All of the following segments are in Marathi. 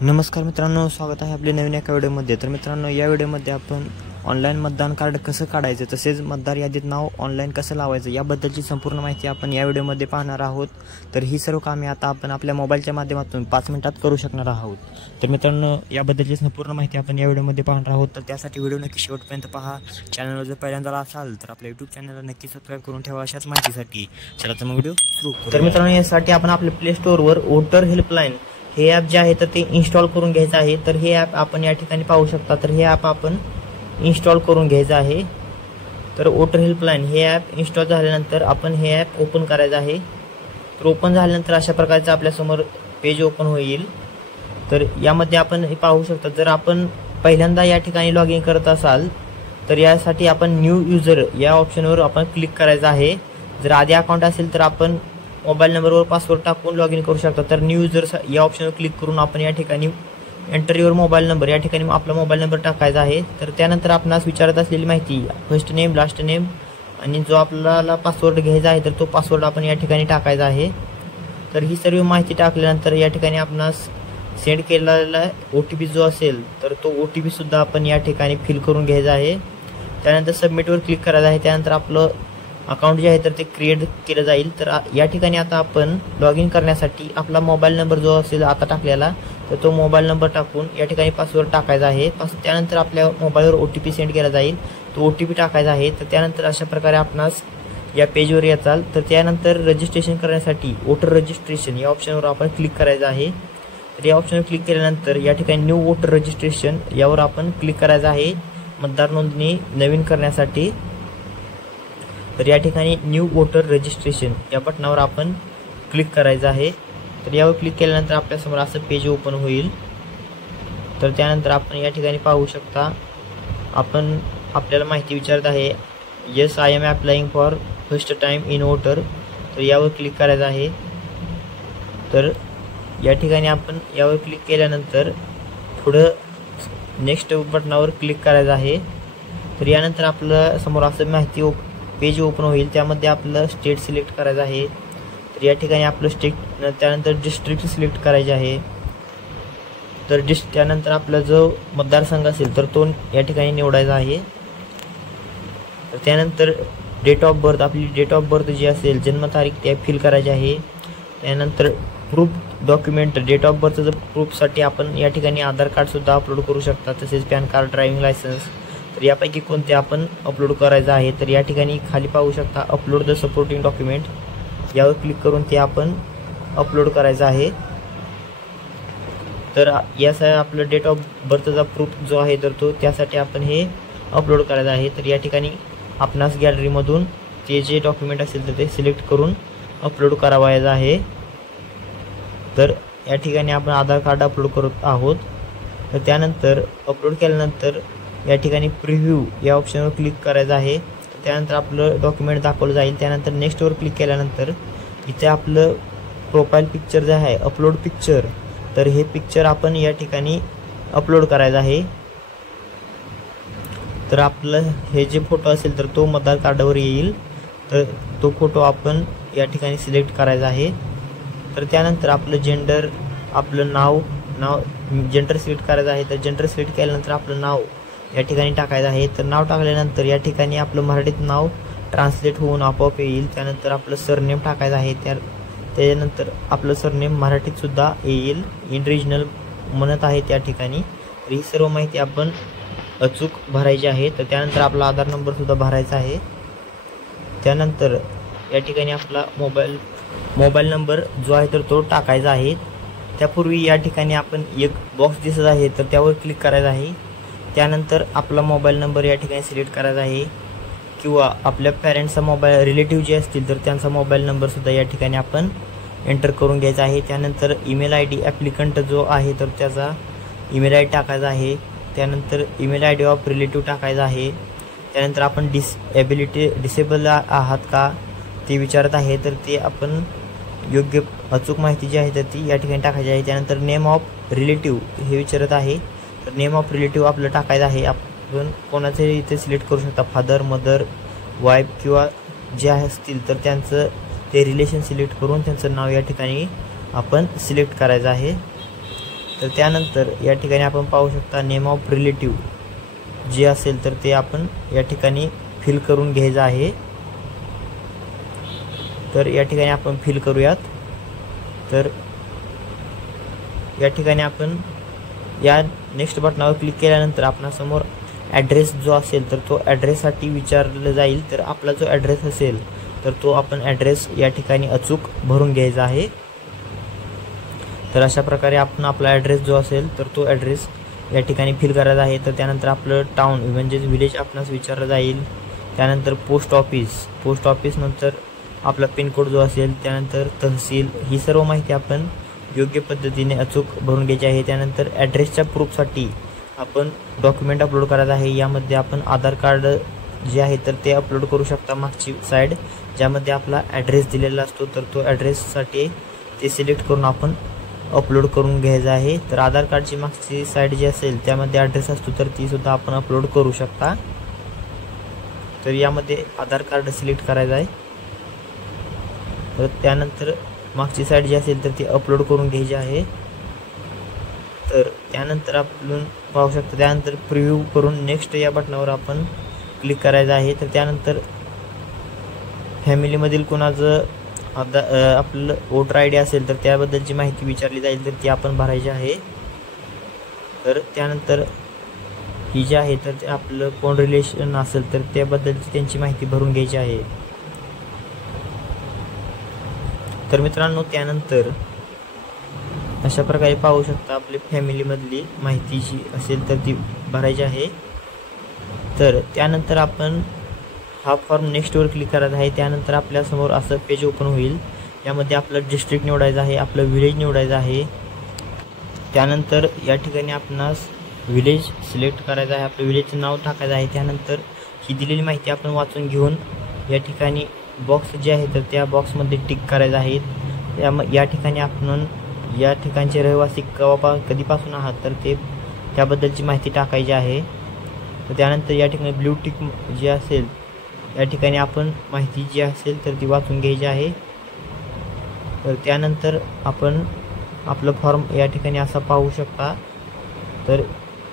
नमस्कार मित्रांनो, स्वागत आहे आपल्या नवीन एका व्हिडिओमध्ये। तर मित्रांनो, या व्हिडिओमध्ये आपण ऑनलाईन मतदान कार्ड कसं काढायचं तसेच मतदार यादीत नाव ऑनलाईन कसं लावायचं याबद्दलची संपूर्ण माहिती आपण या व्हिडिओमध्ये पाहणार आहोत। तर ही सर्व कामे आता आपण आपल्या मोबाईलच्या माध्यमातून 5 मिनिटात करू शकणार आहोत। तर मित्रांनो, याबद्दलची संपूर्ण माहिती आपण या व्हिडिओमध्ये पाहणार आहोत। तर त्यासाठी व्हिडिओ नक्की शेवटपर्यंत पहा। चॅनलवर जर पहिल्यांदा असाल तर आपल्या YouTube चॅनलला नक्की सबस्क्राइब करून ठेवा अशाच माहितीसाठी। चला तर मग व्हिडिओ सुरू करू। तर मित्रांनो, यासाठी आपण आपल्या प्ले स्टोअरवर वोटर हेल्पलाईन हे ॲप जे आहे तर ते इन्स्टॉल करून घ्यायचं आहे। तर हे ॲप आपण या ठिकाणी पाहू शकता। तर हे ॲप आपण इन्स्टॉल करून घ्यायचं आहे। तर वोटर हेल्पलाईन हे ॲप इन्स्टॉल झाल्यानंतर आपण हे ॲप ओपन करायचं आहे। तर ओपन झाल्यानंतर अशा प्रकारचं आपल्यासमोर पेज ओपन होईल। तर यामध्ये आपण हे पाहू शकता, जर आपण पहिल्यांदा या ठिकाणी लॉग इन करत असाल तर यासाठी आपण न्यू युजर या ऑप्शनवर आपण क्लिक करायचं आहे। जर आधी अकाउंट असेल तर आपण मोबाईल नंबरवर पासवर्ड टाकून लॉग इन करू शकता। तर न्यू युजर या ऑप्शनवर क्लिक करून आपण या ठिकाणी एंटर युअर मोबाईल नंबर या ठिकाणी आपला मोबाईल नंबर टाकायचा आहे। तर त्यानंतर आपणास विचारत असलेली माहिती फर्स्ट नेम, लास्ट नेम आणि जो आपल्याला पासवर्ड घ्यायचा आहे तर तो पासवर्ड आपण या ठिकाणी टाकायचा आहे। तर ही सर्व माहिती टाकल्यानंतर या ठिकाणी आपणास सेंड केलेला OTP जो असेल तर तो OTP सुद्धा आपण या ठिकाणी फिल करून घ्यायचा आहे। त्यानंतर सबमिटवर क्लिक करायचं आहे। त्यानंतर आपलं अकाउंट जे आहे तर ते क्रिएट केलं जाईल। तर या ठिकाणी आता आपण लॉग इन करण्यासाठी आपला मोबाईल नंबर जो असेल आता टाकलेला तर तो मोबाईल नंबर टाकून या ठिकाणी पासवर्ड टाकायचा आहे। त्यानंतर आपल्या मोबाईलवर OTP सेंड केला जाईल, तो OTP टाकायचा आहे। तर त्यानंतर अशा प्रकारे आपणास या पेजवर याचाल। तर त्यानंतर रजिस्ट्रेशन करण्यासाठी वोटर रजिस्ट्रेशन या ऑप्शनवर आपण क्लिक करायचं आहे। तर या ऑप्शनवर क्लिक केल्यानंतर या ठिकाणी न्यू वोटर रजिस्ट्रेशन यावर आपण क्लिक करायचं आहे मतदार नोंदणी नवीन करण्यासाठी। तर या ठिकाणी न्यू वोटर रजिस्ट्रेशन या बटनावर आपण क्लिक करायचं आहे। तर यावर क्लिक केल्यानंतर आपल्यासमोर असं पेज ओपन होईल। तर त्यानंतर आपण या ठिकाणी पाहू शकता, आपल्याला माहिती विचारत आहे yes I am applying for first time in voter. तर यावर क्लिक करायचं आहे। तर या ठिकाणी आपण यावर क्लिक केल्यानंतर पुढं नेक्स्ट बटनावर क्लिक करायचं आहे। तर यानंतर आपल्या समोर असं माहिती पेज ओपन होईल, त्यामध्ये आपलं स्टेट सिलेक्ट करायचं आहे। तर या ठिकाणी आपलं स्टेट त्यानंतर डिस्ट्रिक्ट सिलेक्ट करायचे आहे। तर त्यानंतर आपला जो मतदारसंघ असेल तर तो या ठिकाणी निवडायचा आहे। तर त्यानंतर डेट ऑफ बर्थ, आपली डेट ऑफ बर्थ जी असेल जन्मतारीख त्या फिल करायची आहे। त्यानंतर प्रूफ डॉक्युमेंट, डेट ऑफ बर्थचं प्रूफसाठी आपण या ठिकाणी आधार कार्डसुद्धा अपलोड करू शकता, तसेच पॅन कार्ड, ड्रायव्हिंग लायसन्स। तर यापैकी कोणते आपण अपलोड करायचं आहे। तर या ठिकाणी खाली पाहू शकता अपलोड द सपोर्टिंग डॉक्युमेंट यावर क्लिक करून ते आपण अपलोड करायचं आहे। तर यासाठी आपलं डेट ऑफ बर्थचा प्रूफ जो आहे तर तो त्यासाठी आपण हे अपलोड करायचं आहे। तर या ठिकाणी आपणास गॅलरीमधून ते जे डॉक्युमेंट असेल तर ते सिलेक्ट करून अपलोड करावायचं आहे। तर या ठिकाणी आपण आधार कार्ड अपलोड करत आहोत। तर त्यानंतर अपलोड केल्यानंतर या ठिकाणी प्रिव्ह्यू या ऑप्शनवर क्लिक करायचं आहे। त्यानंतर आपलं डॉक्युमेंट दाखवलं जाईल। त्यानंतर नेक्स्टवर क्लिक केल्यानंतर इथे आपलं प्रोफाईल पिक्चर जे आहे अपलोड पिक्चर, तर हे पिक्चर आपण या ठिकाणी अपलोड करायचं आहे। तर आपलं हे जे फोटो असेल तर तो मतदार कार्डावर येईल। तर तो फोटो आपण या ठिकाणी सिलेक्ट करायचा आहे। तर त्यानंतर आपलं जेंडर, आपलं नाव जेंडर सिलेक्ट करायचं आहे। तर जेंडर सिलेक्ट केल्यानंतर आपलं नाव या ठिकाणी टाकायचं आहे। तर नाव टाकल्यानंतर या ठिकाणी आपलं मराठीत नाव ट्रान्सलेट होऊन आपोआप येईल। त्यानंतर आपलं सरनेम टाकायचं आहे। त्यानंतर आपलं सरनेम मराठीत सुद्धा येईल, इन रिजनल म्हणत आहे त्या ठिकाणी। तर ही सर्व माहिती आपण अचूक भरायची आहे। तर त्यानंतर आपला आधार नंबर सुद्धा भरायचा आहे। त्यानंतर या ठिकाणी आपला मोबाईल नंबर जो आहे तर तो टाकायचा आहे। त्यापूर्वी या ठिकाणी आपण एक बॉक्स दिसत आहे तर त्यावर क्लिक करायचं आहे। त्यानंतर आपला मोबाईल नंबर या ठिकाणी सिलेक्ट करायचा आहे, किंवा आपल्या पॅरेंट्सचा मोबाईल, रिलेटिव्ह जे असतील तर त्यांचा मोबाईल नंबरसुद्धा या ठिकाणी आपण एंटर करून घ्यायचा आहे। त्यानंतर ईमेल ID ॲप्लिकंट जो आहे तर त्याचा ईमेल ID टाकायचा आहे। त्यानंतर ईमेल ID ऑफ रिलेटिव्ह टाकायचा आहे। त्यानंतर आपण डिसेबल आहात का ते विचारत आहे, तर ते आपण योग्य अचूक माहिती जी आहे तर ती या ठिकाणी टाकायची आहे। त्यानंतर नेम ऑफ रिलेटिव्ह हे विचारत आहे, तर नेम ऑफ रिलेटिव्ह आपलं टाकायचं आहे। आपण कोणाचे इथे सिलेक्ट करू शकता, फादर, मदर, वाईफ किंवा जे असतील तर त्यांचं ते रिलेशन सिलेक्ट करून त्यांचं नाव या ठिकाणी आपण सिलेक्ट करायचं आहे। तर त्यानंतर या ठिकाणी आपण पाहू शकता नेम ऑफ रिलेटिव्ह जे असेल तर ते आपण या ठिकाणी फिल करून घ्यायचं आहे. तर या ठिकाणी आपण फिल करूयात. तर या ठिकाणी आपण या नेक्स्ट बटनावर क्लिक केल्यानंतर आपणासमोर ॲड्रेस जो असेल तर तो ॲड्रेससाठी विचारलं जाईल. तर आपला जो ॲड्रेस असेल तर तो आपण ॲड्रेस या ठिकाणी अचूक भरून घ्यायचा आहे. तर अशा प्रकारे आपण आपला ॲड्रेस जो असेल तर तो ॲड्रेस या ठिकाणी फिल करायचा आहे. तर त्यानंतर आपलं टाउन म्हणजेच विलेज आपणास विचारलं जाईल. त्यानंतर पोस्ट ऑफिस नंतर आपला पिनकोड जो असेल, त्यानंतर तहसील, ही सर्व माहिती आपण योग्य पद्धतीने अचूक भरून घ्यायची आहे. त्यानंतर ॲड्रेसच्या प्रूफसाठी आपण डॉक्युमेंट अपलोड करायचं आहे. यामध्ये आपण आधार कार्ड जे आहे तर ते अपलोड करू शकता मागची साईड ज्यामध्ये आपला ॲड्रेस दिलेला असतो. तर तो ॲड्रेससाठी ते सिलेक्ट करून आपण अपलोड करून घ्यायचं आहे. तर आधार कार्डची मागची साईड जी असेल त्यामध्ये ॲड्रेस असतो तर ती सुद्धा आपण अपलोड करू शकता. तर यामध्ये आधार कार्ड सिलेक्ट करायचं आहे. तर त्यानंतर मागची साईड जी असेल तर ती अपलोड करून घ्यायची आहे. तर त्यानंतर आपण पाहू शकता. त्यानंतर प्रिव्ह्यू करून नेक्स्ट या बटनावर आपण क्लिक करायचं आहे. तर त्यानंतर फॅमिलीमधील कोणाचं आपलं वोटर आय डी असेल तर त्याबद्दलची माहिती विचारली जाईल तर ती आपण भरायची आहे. तर त्यानंतर ही जी आहे तर आपलं कोण रिलेशन असेल तर त्याबद्दलची त्यांची माहिती भरून घ्यायची आहे. तर मित्रांनो त्यानंतर अशा प्रकारे पाहू शकता आपली फॅमिलीमधली माहिती जी असेल तर ती भरायची आहे. तर त्यानंतर आपण हा फॉर्म नेक्स्टवर क्लिक करायचा आहे. त्यानंतर आपल्यासमोर असं पेज ओपन होईल. यामध्ये आपलं डिस्ट्रिक्ट निवडायचं आहे, आपलं विलेज निवडायचं आहे. त्यानंतर या ठिकाणी आपणास विलेज सिलेक्ट करायचं आहे, आपलं विलेजचं नाव टाकायचं आहे. त्यानंतर ही दिलेली माहिती आपण वाचून घेऊन या ठिकाणी बॉक्स जे आहे तर त्या बॉक्समध्ये टिक करायचं आहे. या ठिकाणी आपण या ठिकाणचे रहिवासी कधीपासून आहात तर ते त्याबद्दलची माहिती टाकायची आहे. तर त्यानंतर या ठिकाणी ब्ल्यू टिक जे असेल या ठिकाणी आपण माहिती जी असेल तर ती वाचून घ्यायची आहे. तर त्यानंतर आपण आपलं फॉर्म या ठिकाणी असा पाहू शकता. तर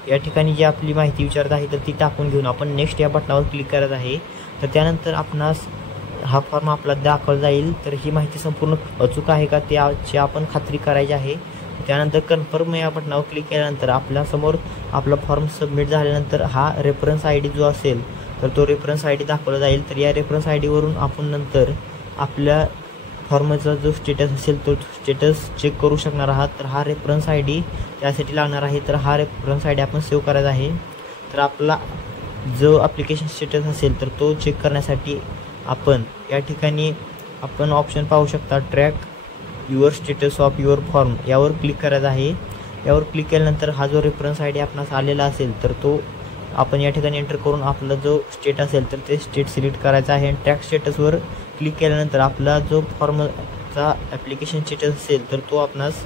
या ठिकाणी जी आपली माहिती विचारत आहे तर ती टाकून घेऊन आपण नेक्स्ट या बटनावर क्लिक करत आहे. तर त्यानंतर आपणास हा फॉर्म आपला दाखवला जाईल. तर ही माहिती संपूर्ण अचूक आहे का त्याची आपण खात्री करायची आहे. त्यानंतर कन्फर्म या बटनावर क्लिक केल्यानंतर आपल्यासमोर आपला फॉर्म सबमिट झाल्यानंतर हा रेफरन्स आय डी जो असेल तर तो रेफरन्स आय डी दाखवला जाईल. तर या रेफरन्स आय डीवरून आपण नंतर आपल्या फॉर्मचा जो स्टेटस असेल तो स्टेटस चेक करू शकणार आहात. तर हा रेफरन्स आय डी त्यासाठी लागणार आहे. तर हा रेफरन्स आय डी आपण सेव्ह करायचा आहे. तर आपला जो ॲप्लिकेशन स्टेटस असेल तर तो चेक करण्यासाठी आपण या ठिकाणी आपण ऑप्शन पाहू शकता track your status of your form यावर क्लिक करायचं आहे. यावर क्लिक केल्यानंतर हा जो रेफरन्स आय डी आपणास आलेला असेल तर तो आपण या ठिकाणी एंटर करून आपला जो स्टेट असेल तर ते स्टेट सिलेक्ट करायचं आहे. आणि ट्रॅक स्टेटसवर क्लिक केल्यानंतर आपला जो फॉर्मचा ॲप्लिकेशन स्टेटस असेल तर तो आपणास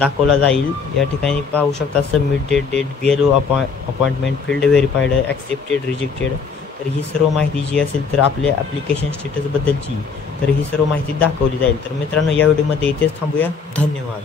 दाखवला जाईल. या ठिकाणी पाहू शकता submitted date, BLO appointment, field verified, accepted, rejected. तर ही सर्व माहिती जी असेल तर आपल्या ॲप्लिकेशन स्टेटसबद्दलची तर ही सर्व माहिती दाखवली जाईल. तर मित्रांनो या व्हिडिओमध्ये इथेच थांबूया. धन्यवाद.